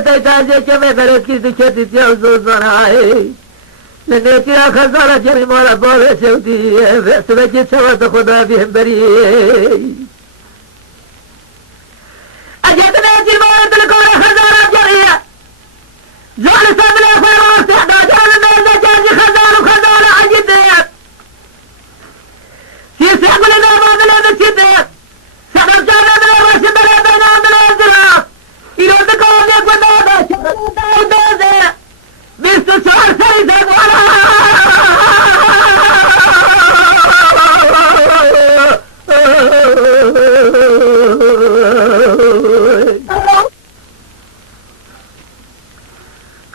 تيتازي كما بركي دكتي تيوزو زناي لنيتي خزارة جري مولا بولي سودي سبجي سوات خدا بهم بري أجدنا يجي مولا تلقون خزارة جري زول سبلي خير وارتحدا جال ميزة جاجي خزارة عجدية في سيقل نعمة بلا بسيطة سبب جانا بلا وشي بلا بينا بلا زراف إلو تقوم يكون دادا شبه دادا بيستو سوار سريسة ولا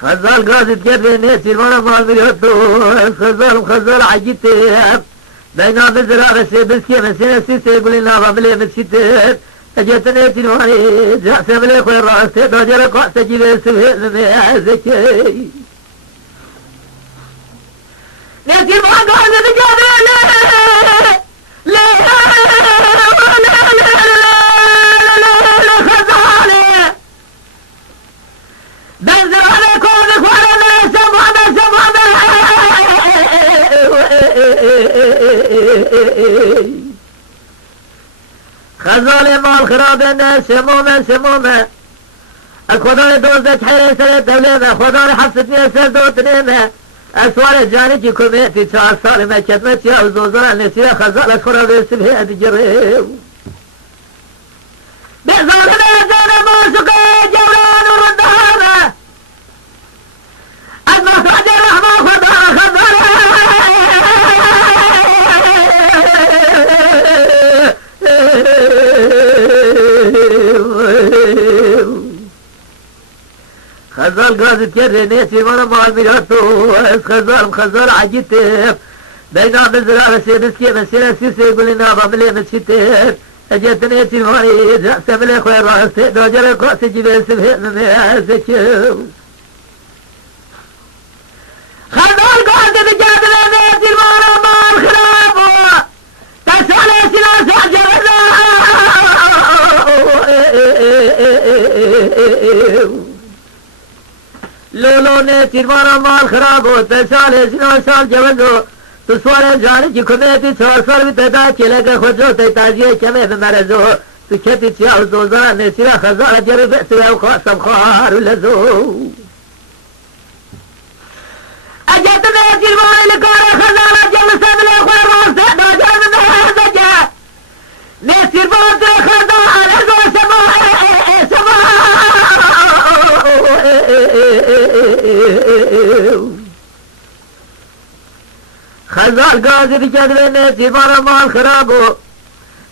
خزال قاصد كبير سيروانا مال مريوتو خزال عجيتي بينا بزرع بسي بسكي مسينا سيسي يقول لنا بابلي مسيتي اجتني سنواني جاء سبلي خوي راسي دوجر قاس جيبي سبهي مميزكي نسي ما قاصد كبير لا خزالي بنزل عليكم اخوانا سمعنا خزالي مال خراب الناس سمومة الخضار دوزة حيري سرية دوليمة خضار حفظتني سردوتنيمة أسوار الجاني كوميتي شعر صالمة كتمت يا وزوزان نسيا خزالة خراب السبهي أدجريو بزولنا جانا موسيقى جولان وردهامة المخرج الرحمة خضار خزال قاصد كري نيسي وانا مع الميراتو خزال عجيتي بينا بزرع بسي بسكي مسينا سيسي يقول لنا بابلي مسيتي اجتني سيماني جاء سبلي خوي راسي دوجر قاسي جيبي سبهي مميزكي خزال قاصد جاد نيسي وانا مع الخراب تسالي سلا ساجرنا لولو نے چرمانا مال خراب ہوتا سال سال جوندو تو سوارے جانے کی کمیتی سوار بھی پیدا چلے گا خود جو تیتازی کمی بمرزو تو کھتی چیاو زوزان نے سرا خزارہ جرب سویو خواستم خوار لزو اجت میں چرمانے لکارا خزارہ جل سبلے خوار واسے ناجر میں دجا نے چرمان دے خزارہ لزو خزال قاصد جدوي نسي مارا مال خرابو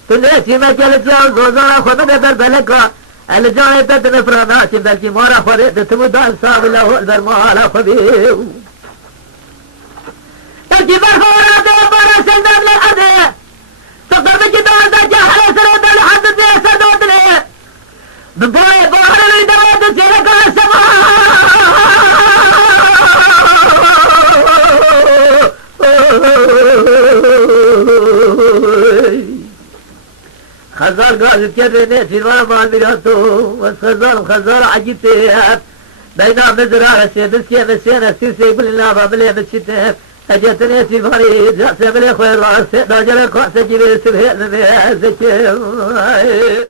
تنسي ما كلت يا زوزانا خدنا بالبلكا الجاني تتن فراناسي بلكي مارا خريط تمدان صاب له البرمال خبيو تجي برخورا دي سندر للأدي تقرب جدار دا جهل سرد لحد دي سدود لي ببوي بوهر لي دواد سيرك السماء خزال قاصد كبير نيسي وانا مال مريوتو خزال عجيتي بينا بزرع بسي بسكي مسينا سيسي يقول لنا بابلي مسيتي اجتني سيماني جاء سبلي خوي راسي دوجر قاسي جيبي سبهي مميزكي